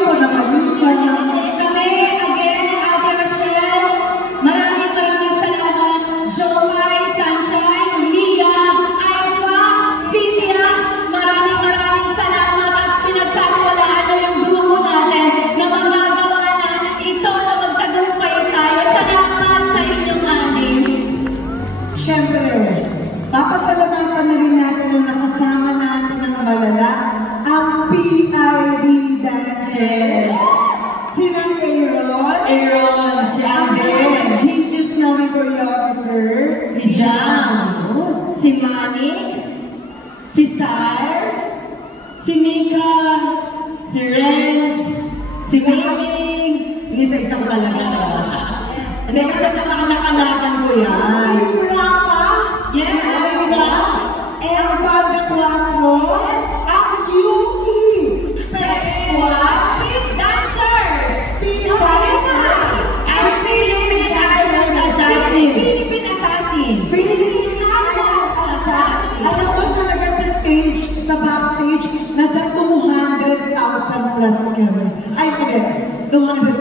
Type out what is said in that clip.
ako na kanina. Kami, again, Ate Rochelle, maraming salamat. Jomai, Sunshine, Mia, Aifa, Cynthia, maraming salamat at pinagkatiwalaan na yung grupo natin na magagawa natin ito na magtagumpay tayo. Salamat sa inyong anim. Siyempre, papasalamatan na rin natin ang nakasama natin ng malala, ang PID dancers. Sina Aaron, si Andel, genius namin choreographer, Si Jam, si Manik, si Sar, si Mika, si Renz, si Miming, hindi sa isa ko talaga. Hindi kasi nakakalakan ko yan. ay Rapa, Yes, eh ang Banda 4, ang UE, Speed Dancers! Speed Dancers, And Philippine Island Assassin! Philippine Assassin! Philippine Island Assassin. Alam mo talaga sa stage, sa backstage, nasa 200,000 plus kami. Ay, hindi, 200,000